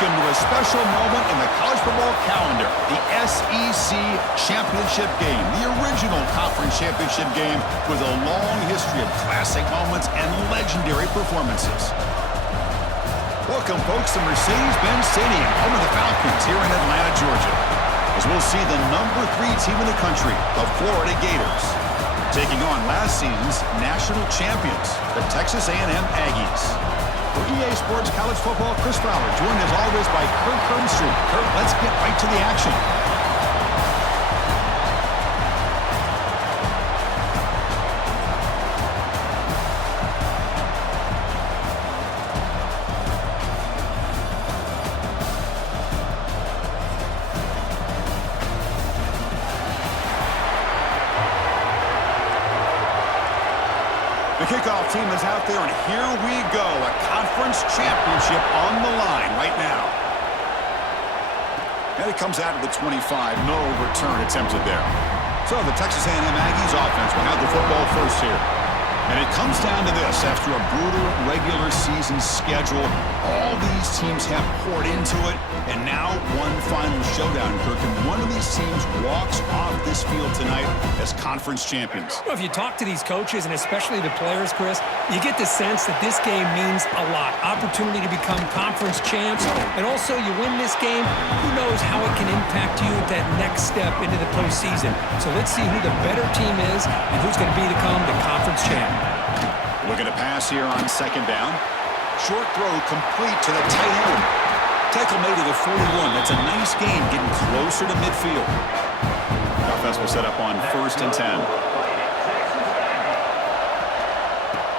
Welcome to a special moment in the college football calendar, the SEC Championship game, the original conference championship game with a long history of classic moments and legendary performances. Welcome, folks, to Mercedes-Benz Stadium, home of the Falcons here in Atlanta, Georgia, as we'll see the number 3 team in the country, the Florida Gators, taking on last season's national champions, the Texas A&M Aggies. For EA Sports College Football, Chris Fowler, joined as always by Kirk Herbstreit. Kirk, let's get right to the action. The kickoff team is out there, and here we go. A conference championship on the line right now. And it comes out of the 25. No return attempted there. So the Texas A&M Aggies offense will have the football first here. And it comes down to this. After a brutal regular season schedule, all these teams have poured into it. And now one final showdown, Kirk. And one of these teams walks off this field tonight as conference champions. Well, if you talk to these coaches, and especially the players, Chris, you get the sense that this game means a lot. Opportunity to become conference champs. And also, you win this game, who knows how it can impact you at that next step into the postseason. So let's see who the better team is and who's going to become the conference champ. Looking to pass here on second down. Short throw complete to the tight end. Tackle made to the 41. That's a nice gain, getting closer to midfield. Offense will set up on 1st and 10.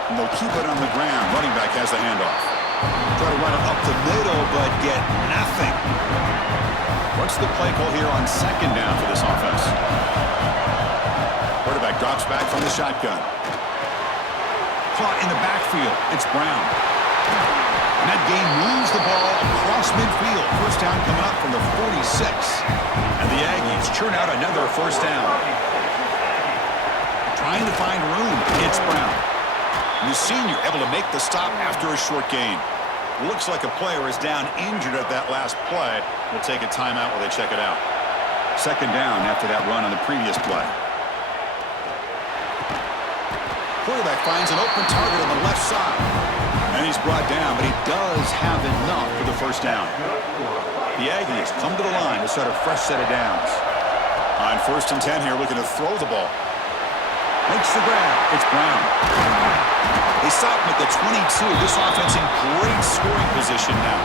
And they'll keep it on the ground. Running back has the handoff. Try to run it up the middle, but get nothing. What's the play call here on second down for this offense? Quarterback drops back from the shotgun. Caught in the backfield. It's Brown. And that game moves the ball across midfield. First down coming up from the 46. And the Aggies churn out another first down. Trying to find room. It's Brown. The senior able to make the stop after a short gain. Looks like a player is down injured at that last play. We'll take a timeout while they check it out. Second down after that run on the previous play. Quarterback finds an open target on the left side. And he's brought down, but he does have enough for the first down. The Aggies come to the line to start a fresh set of downs. On 1st and 10 here, looking to throw the ball. Makes the grab. It's Brown. They stop him at the 22. This offense in great scoring position now.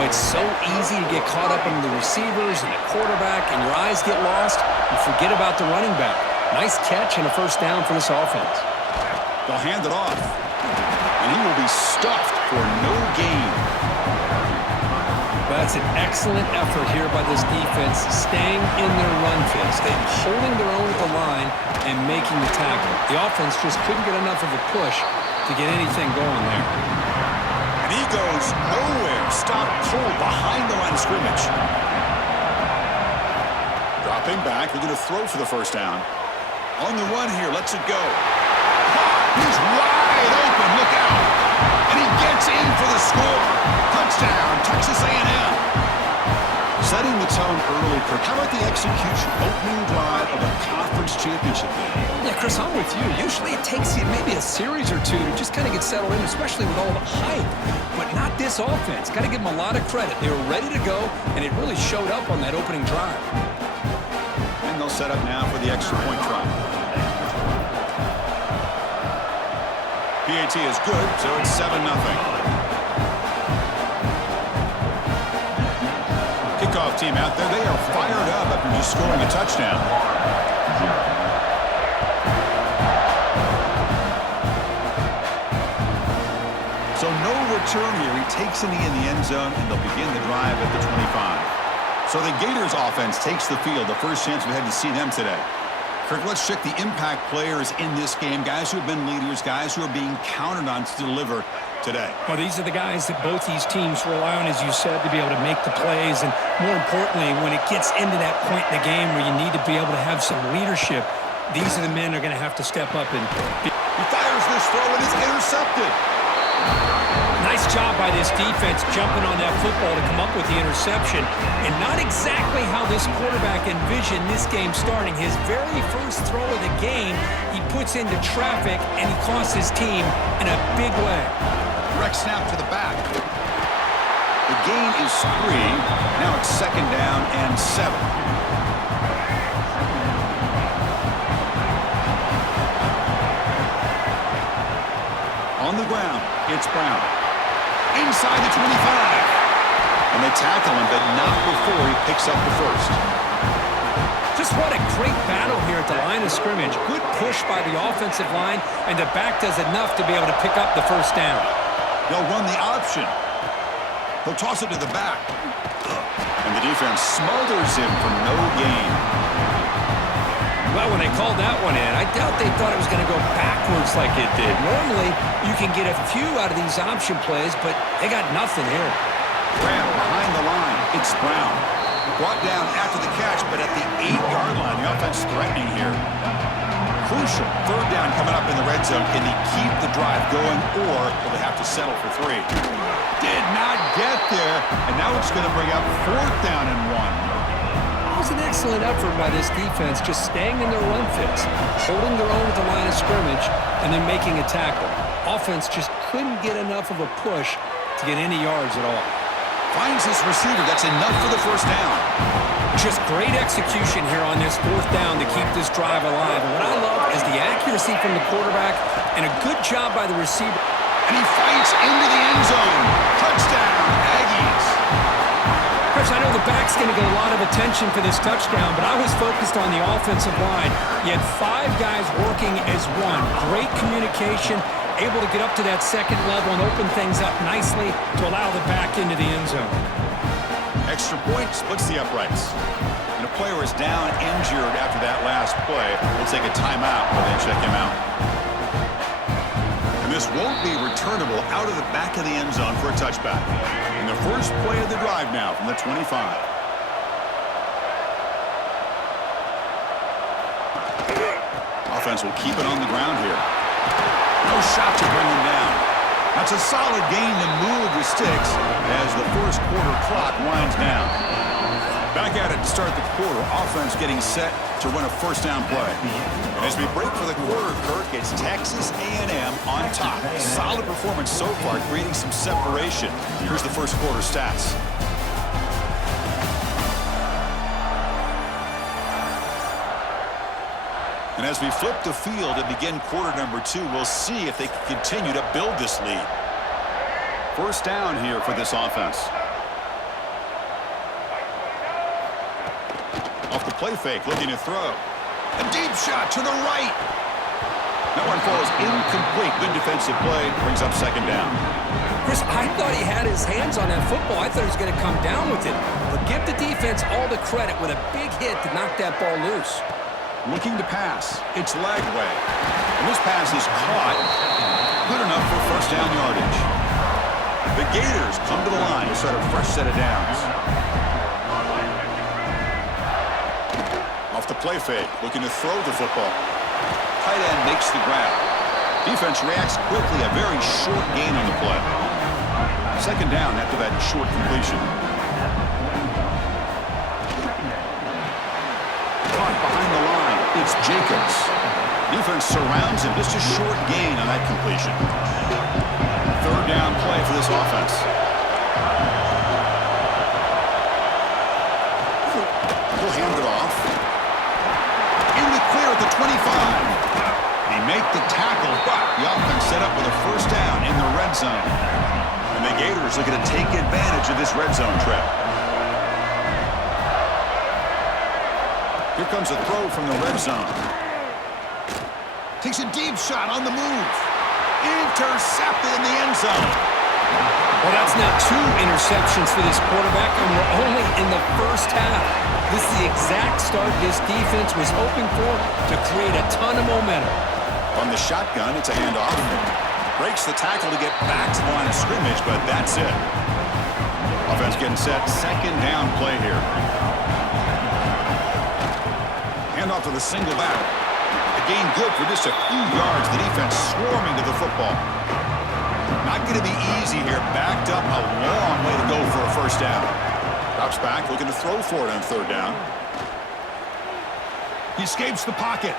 Well, it's so easy to get caught up in the receivers and the quarterback, and your eyes get lost. You forget about the running back. Nice catch and a first down for this offense. They'll hand it off. And he will be stuffed for no gain. That's an excellent effort here by this defense, staying in their run phase. They're holding their own at the line and making the tackle. The offense just couldn't get enough of a push to get anything going there. And he goes nowhere. Stopped cold behind the line of scrimmage. Dropping back, looking to throw for the first down. On the run here, lets it go. He's wide open, look out. And he gets in for the score. Touchdown, Texas A&M. Setting the tone early, Kirk. How about the execution, opening drive of a conference championship game? Yeah, Chris, I'm with you. Usually it takes you maybe a series or two to just kind of get settled in, especially with all the hype. But not this offense. Got to give them a lot of credit. They were ready to go, and it really showed up on that opening drive. And they'll set up now for the extra point try. PAT is good, so it's 7-0. Kickoff team out there, they are fired up after just scoring a touchdown. So no return here. He takes a knee in the end zone, and they'll begin the drive at the 25. So the Gators offense takes the field. The first chance we had to see them today. Kirk, let's check the impact players in this game. Guys who have been leaders, guys who are being counted on to deliver today. Well, these are the guys that both these teams rely on, as you said, to be able to make the plays. And more importantly, when it gets into that point in the game where you need to be able to have some leadership, these are the men who are going to have to step up. And he fires this throw, and it's intercepted. Nice job by this defense jumping on that football to come up with the interception. And not exactly how this quarterback envisioned this game starting. His very first throw of the game, he puts into traffic, and he costs his team in a big way. Direct snap to the back. The gain is 3. Now it's 2nd down and 7. On the ground, it's Brown. Inside the 25. And they tackle him, but not before he picks up the first. Just what a great battle here at the line of scrimmage. Good push by the offensive line, and the back does enough to be able to pick up the first down. They'll run the option. He'll toss it to the back. And the defense smothers him for no gain. Well, when they called that one in, I doubt they thought it was going to go backwards like it did. Normally, you can get a few out of these option plays, but they got nothing here. Graham behind the line. It's Brown. Brought down after the catch, but at the 8-yard line, the offense threatening here. Crucial 3rd down coming up in the red zone. Can he keep the drive going, or will they have to settle for 3? Did not get there, and now it's going to bring up 4th down and 1. It was an excellent effort by this defense, just staying in their run fits, holding their own at the line of scrimmage, and then making a tackle. Offense just couldn't get enough of a push to get any yards at all. Finds his receiver. That's enough for the first down. Just great execution here on this 4th down to keep this drive alive. And what I love is the accuracy from the quarterback and a good job by the receiver. And he fights into the end zone. Touchdown, Aggies. Chris, I know the back's going to get a lot of attention for this touchdown, but I was focused on the offensive line. You had 5 guys working as one. Great communication, able to get up to that 2nd level and open things up nicely to allow the back into the end zone. Extra point splits the uprights. And a player is down injured after that last play. We'll take a timeout while they check him out. And this won't be returnable out of the back of the end zone for a touchback. And the first play of the drive now from the 25. Offense will keep it on the ground here. No shot to bring him down. That's a solid gain to move the sticks as the first quarter clock winds down. Back at it to start the quarter. Offense getting set to run a first down play. And as we break for the quarter, Kirk, it's Texas A&M on top. Solid performance so far, creating some separation. Here's the first quarter stats. And as we flip the field and begin quarter number 2, we'll see if they can continue to build this lead. First down here for this offense. Off the play fake, looking to throw. A deep shot to the right. That one falls incomplete. Good defensive play. Brings up 2nd down. Chris, I thought he had his hands on that football. I thought he was going to come down with it. But give the defense all the credit with a big hit to knock that ball loose. Looking to pass. It's Lagway. And this pass is caught. Good enough for first down yardage. The Gators come to the line to start a fresh set of downs. Off the play fake, looking to throw the football. Tight end makes the grab. Defense reacts quickly, a very short gain on the play. 2nd down after that short completion. Caught behind the line, it's Jacobs. Defense surrounds him, just a short gain on that completion. 3rd down play for this offense. He'll hand it off. In the clear at the 25. They make the tackle, but the offense set up with a first down in the red zone. And the Gators looking to take advantage of this red zone trip. Here comes a throw from the red zone. Takes a deep shot on the move. Intercepted in the end zone. Well, that's now 2 interceptions for this quarterback, and we're only in the first half. This is the exact start this defense was hoping for to create a ton of momentum. On the shotgun, it's a handoff. Breaks the tackle to get back to the line of scrimmage, but that's it. Offense getting set. 2nd down play here. Handoff to the single back. A gain good for just a few yards. The defense swarming to the football. Not going to be easy here. Backed up a long way to go for a first down. Drops back, looking to throw for it on third down. He escapes the pocket.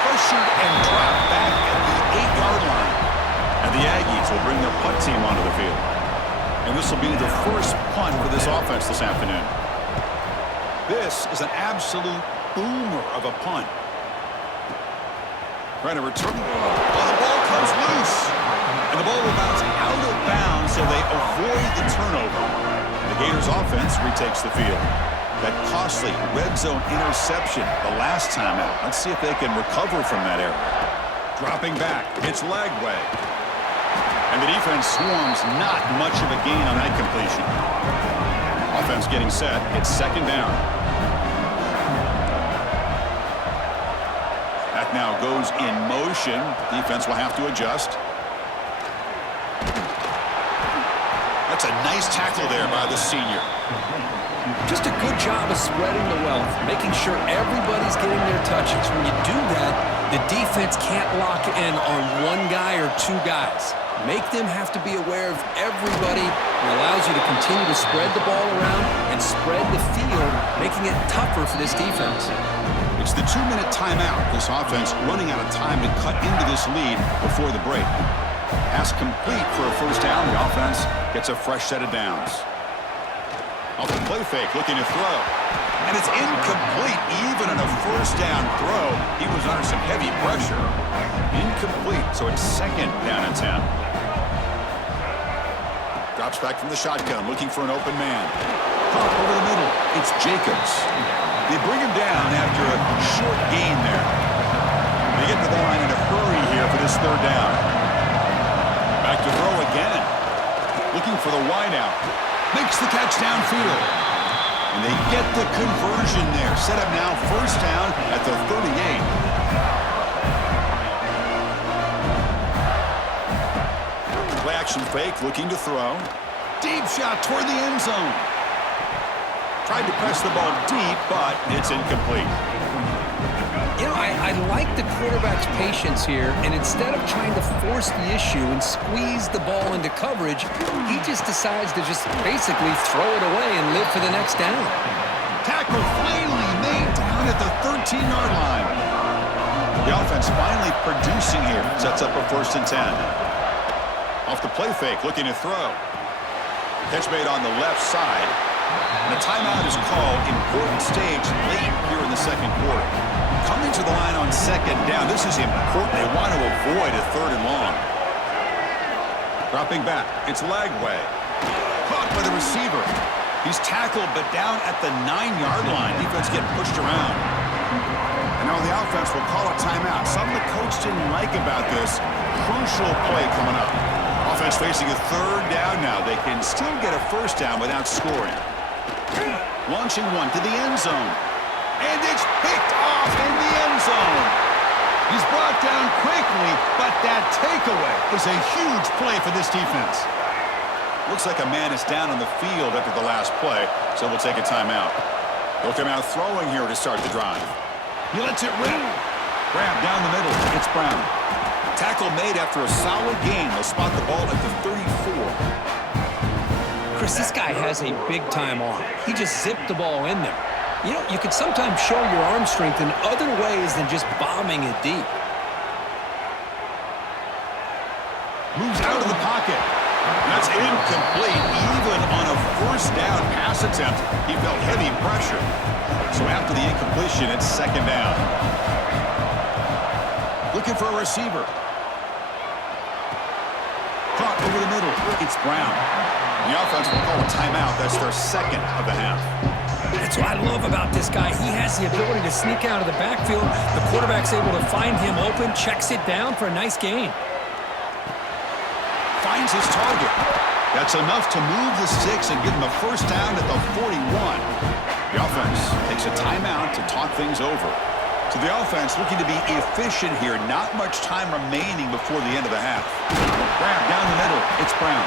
Pressured and dropped back at the 8-yard line. And the Aggies will bring their punt team onto the field. And this will be the first punt for this offense this afternoon. This is an absolute boomer of a punt. Trying to return. Oh, the ball comes loose. And the ball will bounce out of bounds, so they avoid the turnover. The Gators offense retakes the field. That costly red zone interception the last time out. Let's see if they can recover from that error. Dropping back, it's Lagway. And the defense swarms, not much of a gain on that completion. Offense getting set, it's second down. That now goes in motion. Defense will have to adjust. That's a nice tackle there by the senior. Just a good job of spreading the wealth, making sure everybody's getting their touches. When you do that, the defense can't lock in on one guy or two guys. Make them have to be aware of everybody. It allows you to continue to spread the ball around and spread the field, making it tougher for this defense. It's the 2-minute timeout. This offense running out of time to cut into this lead before the break. Pass complete for a first down. The offense gets a fresh set of downs. Off the play fake, looking to throw. And it's incomplete, even on a first down throw. He was under some heavy pressure. Incomplete, so it's second down and 10. Drops back from the shotgun, looking for an open man. Caught over the middle. It's Jacobs. They bring him down after a short gain there. They get to the line in a hurry here for this third down. Back to throw again. Looking for the wideout. Makes the catch downfield. And they get the conversion there. Set up now first down at the 38. Play action fake, looking to throw. Deep shot toward the end zone. Tried to press the ball deep, but it's incomplete. You know, I like the quarterback's patience here, and instead of trying to force the issue and squeeze the ball into coverage, he just decides to just basically throw it away and live for the next down. Tackle finally made down at the 13-yard line. The offense finally producing here. Sets up a first and 10. Off the play fake, looking to throw. Catch made on the left side. And a timeout is called. Important stage late here in the second quarter. Coming to the line on second down. This is important. They want to avoid a third and long. Dropping back. It's Lagway. Caught by the receiver. He's tackled, but down at the 9-yard line. Defense getting pushed around. And now the offense will call a timeout. Something the coach didn't like about this. Crucial play coming up. Offense facing a third down now. They can still get a first down without scoring. Launching one to the end zone. And it's picked off in the end zone. He's brought down quickly, but that takeaway is a huge play for this defense. Looks like a man is down on the field after the last play, so we'll take a timeout. They'll come out throwing here to start the drive. He lets it rip. Grab down the middle. It's Brown. Tackle made after a solid gain. They'll spot the ball at the 34. Chris, this guy has a big-time arm. He just zipped the ball in there. You know, you can sometimes show your arm strength in other ways than just bombing it deep. Moves out of the pocket. That's incomplete. Even on a first down pass attempt, he felt heavy pressure. So after the incompletion, it's second down. Looking for a receiver. Caught over the middle. It's Brown. The offense will call a timeout. That's their second of the half. That's what I love about this guy. He has the ability to sneak out of the backfield. The quarterback's able to find him open, checks it down for a nice gain. Finds his target. That's enough to move the sticks and give him a first down at the 41. The offense takes a timeout to talk things over. So the offense looking to be efficient here. Not much time remaining before the end of the half. Grab down the middle. It's Brown.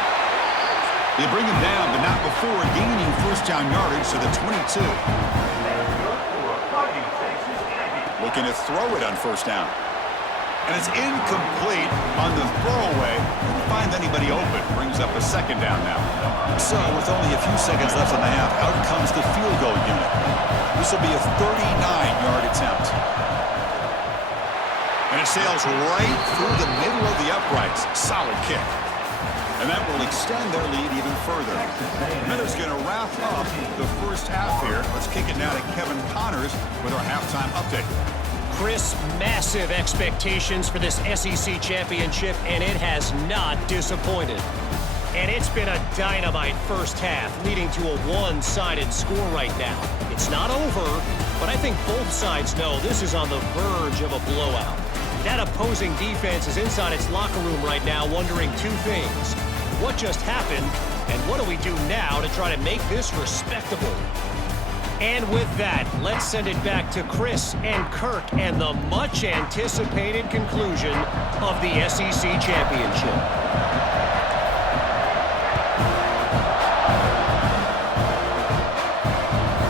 They bring him down, but not before gaining first down yardage to the 22. Looking to throw it on first down. And it's incomplete on the throwaway. Didn't find anybody open. Brings up a second down now. So with only a few seconds left in the half, out comes the field goal unit. This will be a 39-yard attempt. And it sails right through the middle of the uprights. Solid kick. And that will extend their lead even further. Miller's going to wrap up the first half here. Let's kick it now to Kevin Connors with our halftime update. Chris, massive expectations for this SEC championship, and it has not disappointed. And it's been a dynamite first half, leading to a one-sided score right now. It's not over, but I think both sides know this is on the verge of a blowout. That opposing defense is inside its locker room right now wondering two things. What just happened, and what do we do now to try to make this respectable? And with that, let's send it back to Chris and Kirk and the much-anticipated conclusion of the SEC Championship.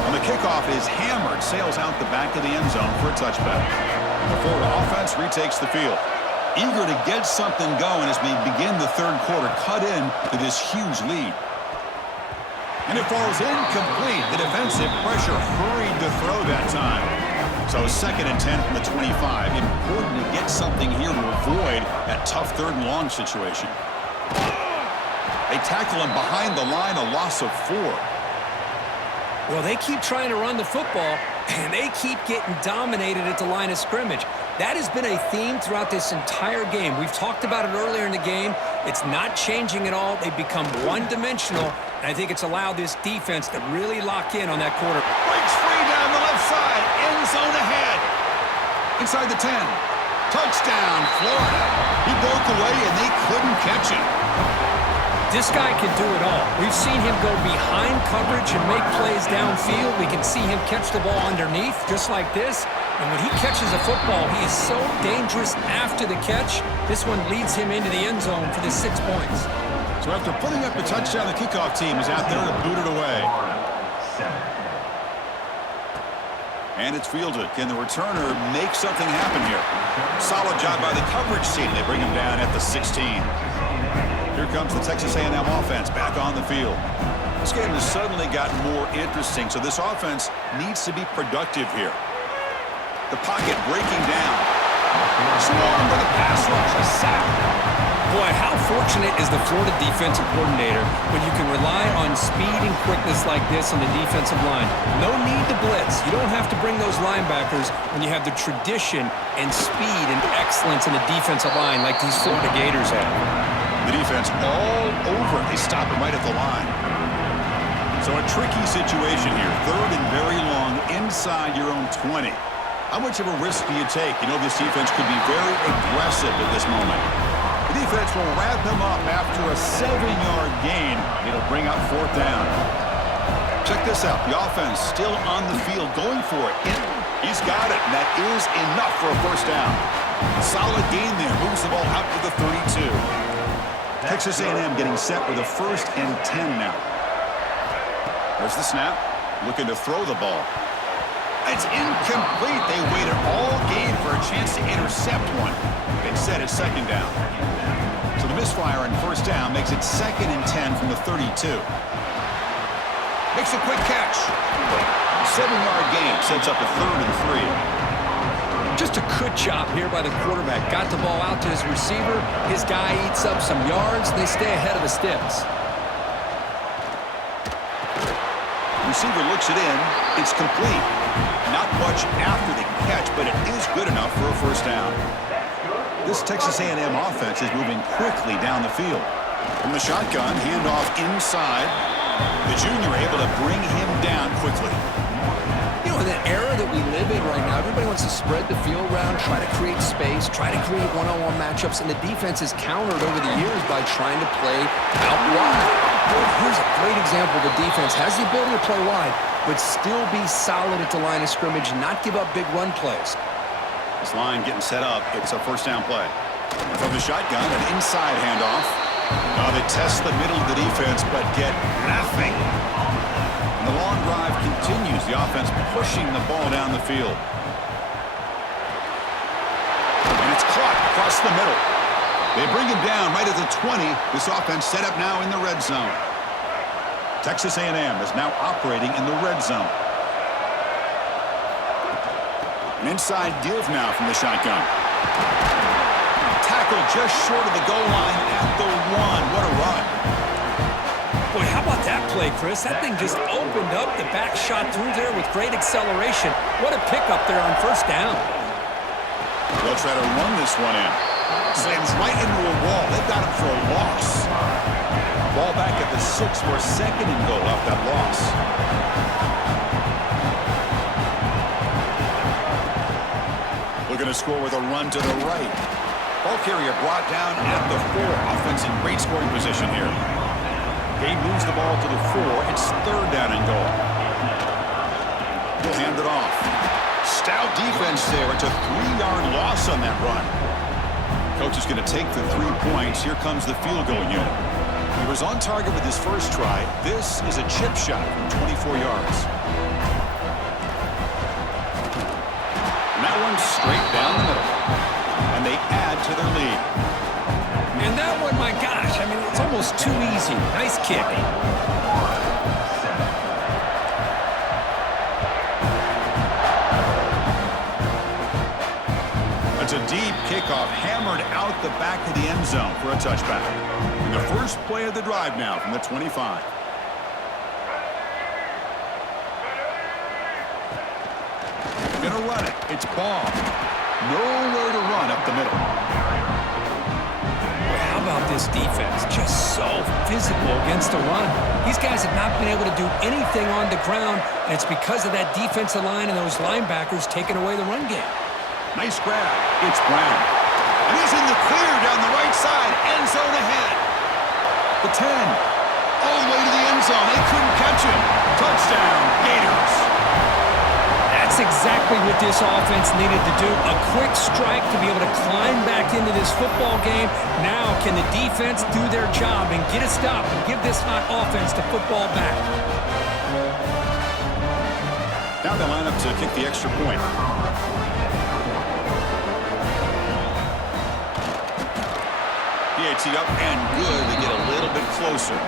And the kickoff is hammered, sails out the back of the end zone for a touchback. The Florida offense retakes the field. Eager to get something going as we begin the third quarter, cut in to this huge lead. And it falls incomplete. The defensive pressure hurried to throw that time. So 2nd and 10 from the 25. Important to get something here to avoid that tough 3rd and long situation. They tackle him behind the line, a loss of 4. Well, they keep trying to run the football, and they keep getting dominated at the line of scrimmage. That has been a theme throughout this entire game. We've talked about it earlier in the game. It's not changing at all. They've become one-dimensional, and I think it's allowed this defense to really lock in on that quarter. Breaks free down the left side. End zone ahead. Inside the 10. Touchdown, Florida. He broke away, and they couldn't catch him. This guy can do it all. We've seen him go behind coverage and make plays downfield. We can see him catch the ball underneath, just like this. And when he catches a football, he is so dangerous after the catch. This one leads him into the end zone for the 6 points. So after putting up a touchdown, the kickoff team is out there to boot it away. And it's fielded. Can the returner make something happen here? Solid job by the coverage team. They bring him down at the 16. Here comes the Texas A&M offense back on the field. This game has suddenly gotten more interesting, so this offense needs to be productive here. The pocket breaking down. Swarmed by the pass rush. A sack. Boy, how fortunate is the Florida defensive coordinator when you can rely on speed and quickness like this on the defensive line. No need to blitz. You don't have to bring those linebackers when you have the tradition and speed and excellence in the defensive line like these Florida Gators have. The defense all over. They stop him right at the line. So a tricky situation here. 3rd and very long inside your own 20. How much of a risk do you take? You know this defense could be very aggressive at this moment. The defense will wrap him up after a 7-yard gain. It'll bring up 4th down. Check this out. The offense still on the field going for it. He's got it, and that is enough for a 1st down. Solid gain there. Moves the ball out to the 32. Texas A&M getting set with a 1st and 10 now. There's the snap. Looking to throw the ball. It's incomplete. They waited all game for a chance to intercept one. Instead, it's 2nd down. So the misfire on 1st down makes it 2nd and 10 from the 32. Makes a quick catch. 7-yard gain sets up a 3rd and 3. Just a good job here by the quarterback. Got the ball out to his receiver. His guy eats up some yards. They stay ahead of the sticks. Receiver looks it in. It's complete. Not much after the catch, but it is good enough for a 1st down. This Texas A&M offense is moving quickly down the field. From the shotgun, handoff inside. The junior able to bring him down quickly. You know, in the era that we live in right now, everybody wants to spread the field around, try to create space, try to create one-on-one matchups, and the defense is countered over the years by trying to play out wide. Well, here's a great example. The defense has the ability to play wide, but still be solid at the line of scrimmage and not give up big run plays. This line getting set up. It's a 1st down play. From the shotgun, an inside handoff. Now they test the middle of the defense, but get nothing. And the long drive continues. The offense pushing the ball down the field. And it's clock across the middle. They bring him down right at the 20. This offense set up now in the red zone. Texas A&M is now operating in the red zone. An inside give now from the shotgun. Tackle just short of the goal line at the 1. What a run. Boy, how about that play, Chris? That thing just opened up. The back shot through there with great acceleration. What a pickup there on first down. They'll try to run this one in. Slams right into a wall. They've got him for a loss. Ball back at the 6 for a second and goal off that loss. Looking to score with a run to the right. Ball carrier brought down at the 4. Offense in great scoring position here. Gabe moves the ball to the 4. It's third down and goal. He'll hand it off. Stout defense there. It's a 3-yard loss on that run. Coach is going to take the 3 points. Here comes the field goal unit. He was on target with his first try. This is a chip shot from 24 yards. And that one's straight down the middle. And they add to their lead. And that one, my gosh, I mean, it's almost too easy. Nice kick. That's a deep kickoff, hammered out the back of the end zone for a touchback. And the first play of the drive now from the 25. Gonna run it. It's Ball. Nowhere to run up the middle. Boy, how about this defense? Just so physical against the run. These guys have not been able to do anything on the ground, and it's because of that defensive line and those linebackers taking away the run game. Nice grab. It's Brown. And he's in the clear down the right side. End zone ahead. The 10. All the way to the end zone. They couldn't catch him. Touchdown, Gators. That's exactly what this offense needed to do. A quick strike to be able to climb back into this football game. Now can the defense do their job and get a stop and give this hot offense the football back? Now they line up to kick the extra point. PAT up and good. They get a little bit closer.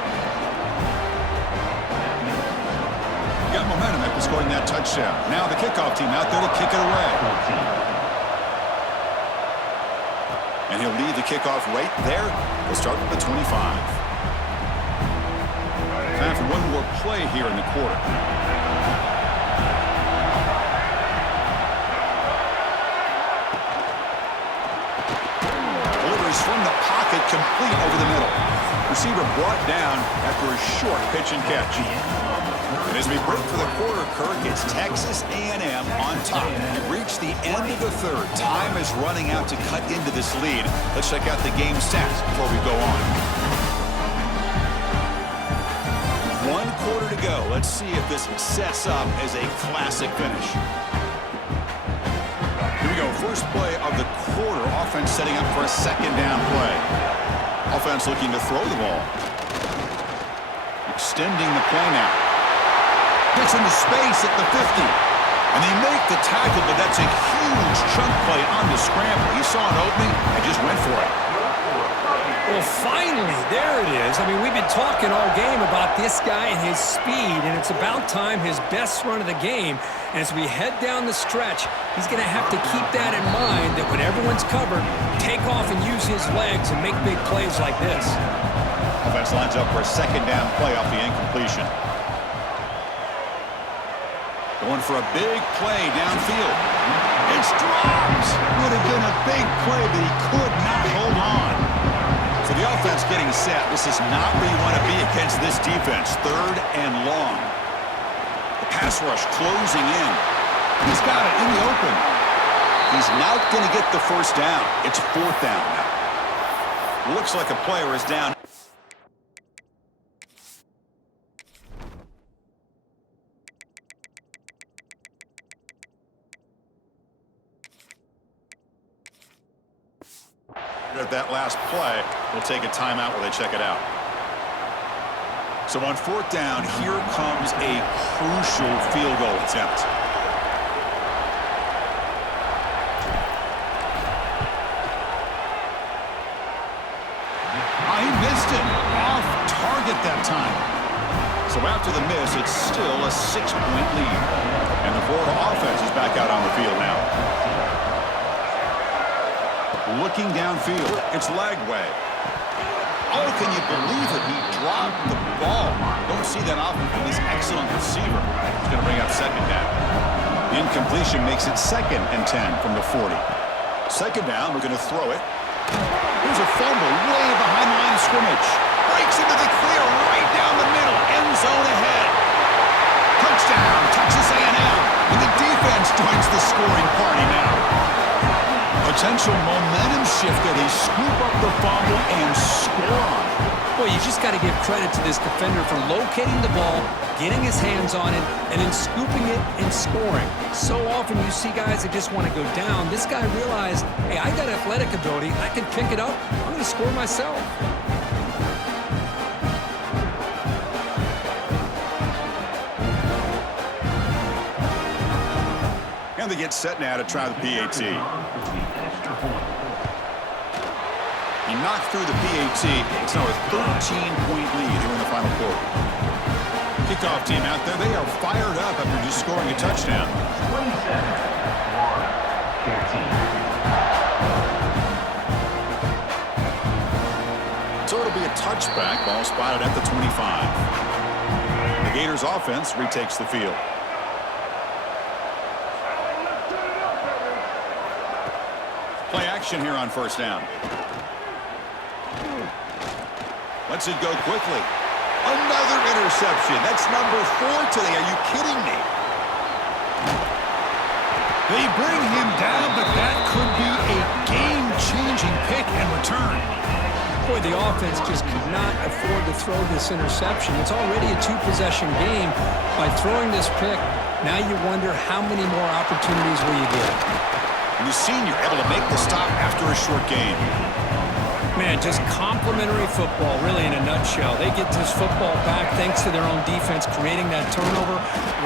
Got momentum after scoring that touchdown. Now the kickoff team out there to kick it away. And he'll lead the kickoff right there. They'll start with the 25. Time for one more play here in the quarter. Delivers from the pocket, complete over the middle. Receiver brought down after a short pitch and catch. And as we break for the quarter, Kirk, it's Texas A&M on top. We've reached the end of the third. Time is running out to cut into this lead. Let's check out the game stats before we go on. 1 quarter to go. Let's see if this sets up as a classic finish. Here we go. First play of the quarter. Offense setting up for a second down play. Offense looking to throw the ball. Extending the play now. Gets into space at the 50. And they make the tackle, but that's a huge chunk play on the scramble. He saw an opening and just went for it. Well, finally, there it is. I mean, we've been talking all game about this guy and his speed, and it's about time his best run of the game. And as we head down the stretch, he's going to have to keep that in mind, that when everyone's covered, take off and use his legs and make big plays like this. Offense lines up for a second down play off the incompletion. Going for a big play downfield. It's dropped. Would have been a big play, but he could not hold on. So the offense getting set. This is not where you want to be against this defense. Third and long. The pass rush closing in. He's got it in the open. He's not going to get the first down. It's fourth down now. Looks like a player is down. At that last play, we'll take a timeout while they check it out. So on fourth down, here comes a crucial field goal attempt. After the miss, it's still a 6-point lead. And the Florida offense is back out on the field now. Looking downfield, it's Lagway. Oh, can you believe it? He dropped the ball. Don't see that often from this excellent receiver. He's going to bring up second down. Incompletion makes it 2nd and 10 from the 40. Second down, we're going to throw it. Here's a fumble way behind the line of scrimmage. Breaks into the clear right down the middle. End zone ahead. Touchdown, Texas A&M. And the defense joins the scoring party now. Potential momentum shifter. They scoop up the fumble and score on it. Boy, you just got to give credit to this defender for locating the ball, getting his hands on it, and then scooping it and scoring. So often you see guys that just want to go down. This guy realized, hey, I got athletic ability. I can pick it up. I'm going to score myself. And they get set now to try the PAT. He knocked through the PAT. It's now a 13-point lead here in the final quarter. Kickoff team out there. They are fired up after just scoring a touchdown. So it'll be a touchback. Ball spotted at the 25. The Gators offense retakes the field. Play action here on first down. Lets it go quickly. Another interception. That's number 4 today. Are you kidding me? They bring him down, but that could be a game-changing pick and return. Boy, the offense just could not afford to throw this interception. It's already a 2-possession game. By throwing this pick, now you wonder how many more opportunities will you get. And the senior able to make the stop after a short game. Man, just complimentary football, really, in a nutshell. They get this football back thanks to their own defense, creating that turnover,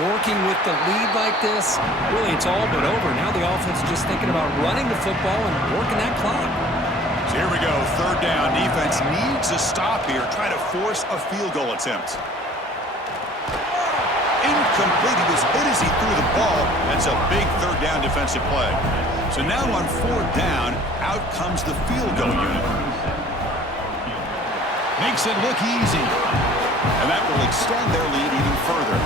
working with the lead like this. Really, it's all but over. Now the offense is just thinking about running the football and working that clock. So here we go, third down. Defense needs a stop here, trying to force a field goal attempt. Incomplete. He was hit as he threw the ball. That's a big third down defensive play. So now on fourth down, out comes the field goal unit. Makes it look easy. And that will extend their lead even further.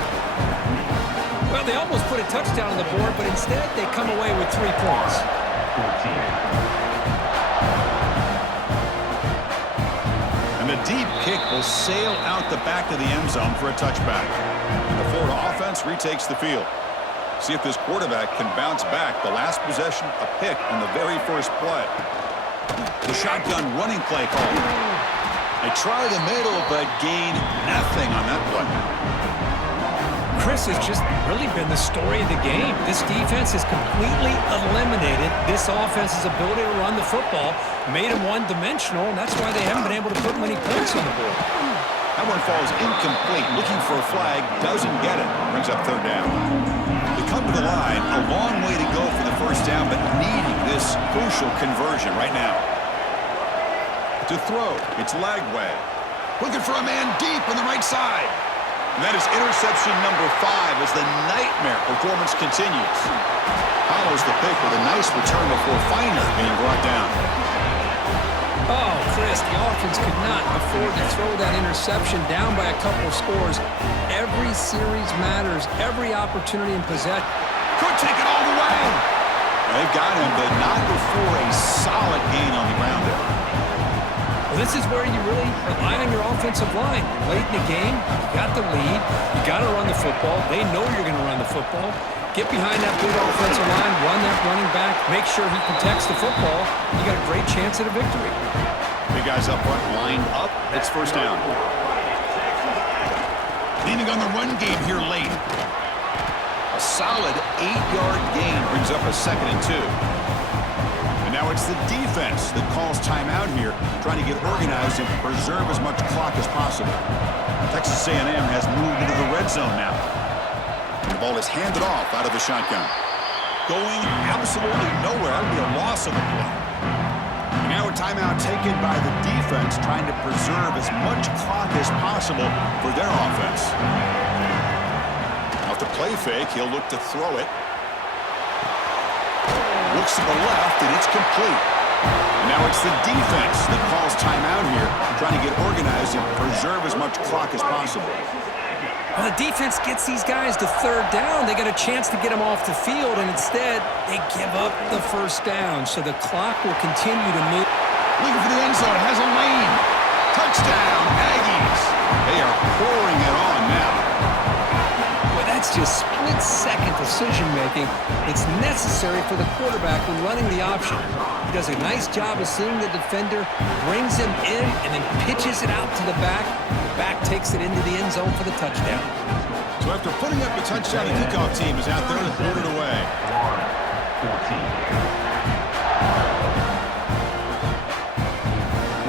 Well, they almost put a touchdown on the board, but instead they come away with 3 points. And the deep kick will sail out the back of the end zone for a touchback. And the Florida offense retakes the field. See if this quarterback can bounce back. The last possession, a pick on the very first play. The shotgun running play call. They try the middle, but gain nothing on that play. Chris has just really been the story of the game. This defense has completely eliminated this offense's ability to run the football, made them one-dimensional, and that's why they haven't been able to put many points on the board. That one falls incomplete. Looking for a flag, doesn't get it. Brings up third down. They come to the line, a long way to go for the first down, but needing this crucial conversion right now. To throw, it's Lagway. Looking for a man deep on the right side. And that is interception number 5 as the nightmare performance continues. Follows the pick with a nice return before finally being brought down. Oh, Chris, the offense could not afford to throw that interception down by a couple of scores. Every series matters. Every opportunity in possession. Could take it all the way. They've got him, but not before a solid gain on the ground there. Well, this is where you really rely on your offensive line. Late in the game, you got the lead. You got to run the football. They know you're going to run the football. Get behind that big offensive line, run that running back, make sure he protects the football. You got a great chance at a victory. Big guys up front lined up. It's first down. Leaning on the run game here late. A solid 8-yard gain brings up a 2nd and 2. And now it's the defense that calls timeout here, trying to get organized and preserve as much clock as possible. Texas A&M has moved into the red zone now. The ball is handed off out of the shotgun. Going absolutely nowhere. That would be a loss of the play. Now a timeout taken by the defense, trying to preserve as much clock as possible for their offense. Off the play fake, he'll look to throw it. Looks to the left, and it's complete. And now it's the defense that calls timeout here, trying to get organized and preserve as much clock as possible. Well, the defense gets these guys to third down. They got a chance to get them off the field, and instead, they give up the first down. So the clock will continue to move. Looking for the end zone, has a lane. Touchdown, Aggies. They are pouring it on now. Well, that's just split-second decision-making that's necessary for the quarterback when running the option. He does a nice job of seeing the defender, brings him in, and then pitches it out to the back. The back takes it into the end zone for the touchdown. So after putting up a touchdown, the kickoff team is out there to put it away.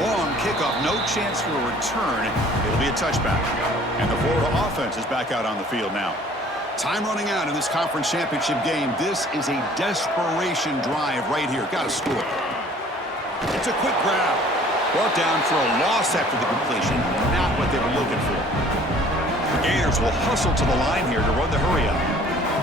Long kickoff, no chance for a return. It'll be a touchback. And the Florida offense is back out on the field now. Time running out in this conference championship game. This is a desperation drive right here. Got to score. It's a quick grab. Brought down for a loss after the completion. Not what they were looking for. The Gators will hustle to the line here to run the hurry up.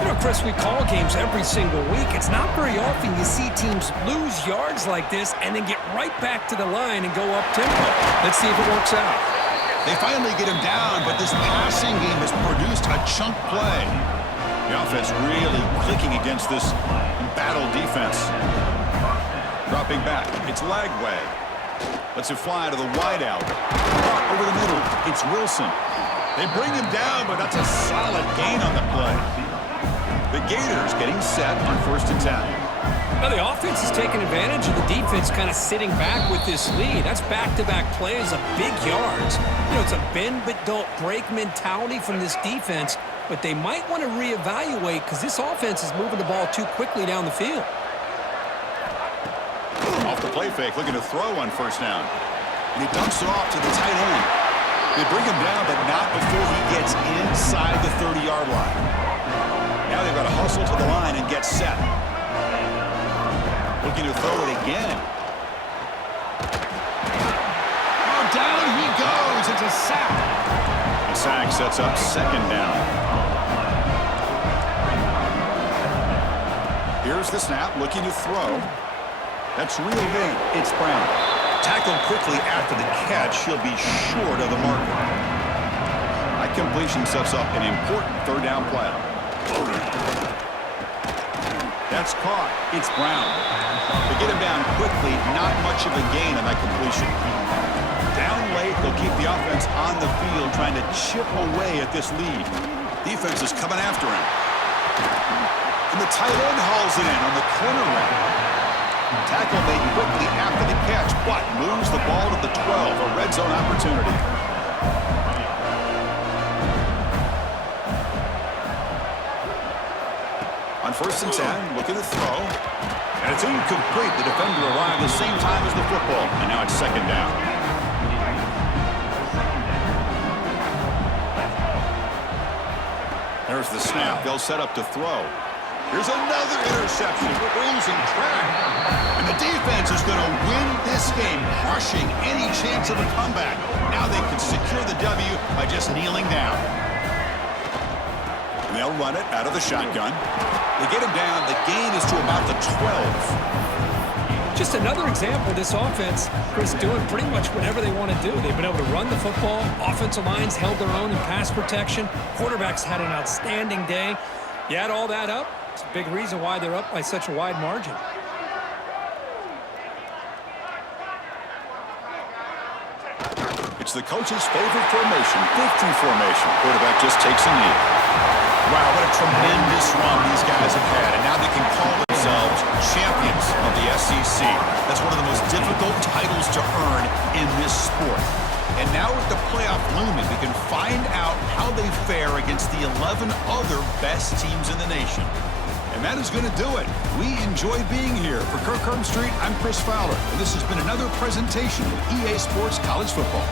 You know, Chris, we call games every single week. It's not very often you see teams lose yards like this and then get right back to the line and go up tempo. Let's see if it works out. They finally get him down, but this passing game has produced a chunk play. The offense really clicking against this battle defense. Dropping back. It's Lagway. Lets it fly to the wideout. Over the middle. It's Wilson. They bring him down, but that's a solid gain on the play. The Gators getting set on 1st and 10. Well, the offense is taking advantage of the defense kind of sitting back with this lead. That's back-to-back plays of big yards. You know, it's a bend but don't break mentality from this defense, but they might want to reevaluate because this offense is moving the ball too quickly down the field. Off the play fake, looking to throw on 1st down. And he dumps it off to the tight end. They bring him down, but not before he gets inside the 30-yard line. Now they've got to hustle to the line and get set. Looking to throw it again. Oh, down he goes. It's a sack. The sack sets up 2nd down. Here's the snap, looking to throw. That's real big. It's Brown. Tackled quickly after the catch. He'll be short of the marker. That completion sets up an important 3rd down play. That's caught. It's Brown. They get him down quickly. Not much of a gain on that completion. Down late, they'll keep the offense on the field trying to chip away at this lead. Defense is coming after him. And the tight end hauls it in on the corner route. Tackle made quickly after the catch, but moves the ball to the 12, a red zone opportunity. On 1st and 10, looking to throw. And it's incomplete. The defender arrived the same time as the football, and now it's 2nd down. There's the snap. They'll set up to throw. Here's another interception. We're losing track. And the defense is going to win this game, crushing any chance of a comeback. Now they can secure the W by just kneeling down. And they'll run it out of the shotgun. They get him down. The gain is to about the 12. Just another example of this offense, Chris, doing pretty much whatever they want to do. They've been able to run the football. Offensive lines held their own in pass protection. Quarterbacks had an outstanding day. You add all that up, it's a big reason why they're up by such a wide margin. It's the coach's favorite formation, 50 formation. Quarterback just takes a knee. Wow, what a tremendous run these guys have had, and now they can call themselves champions of the SEC. That's one of the most difficult titles to earn in this sport. And now with the playoff looming, we can find out how they fare against the 11 other best teams in the nation. And that is going to do it. We enjoy being here. For Kirk Herbstreit, I'm Chris Fowler, and this has been another presentation of EA Sports College Football.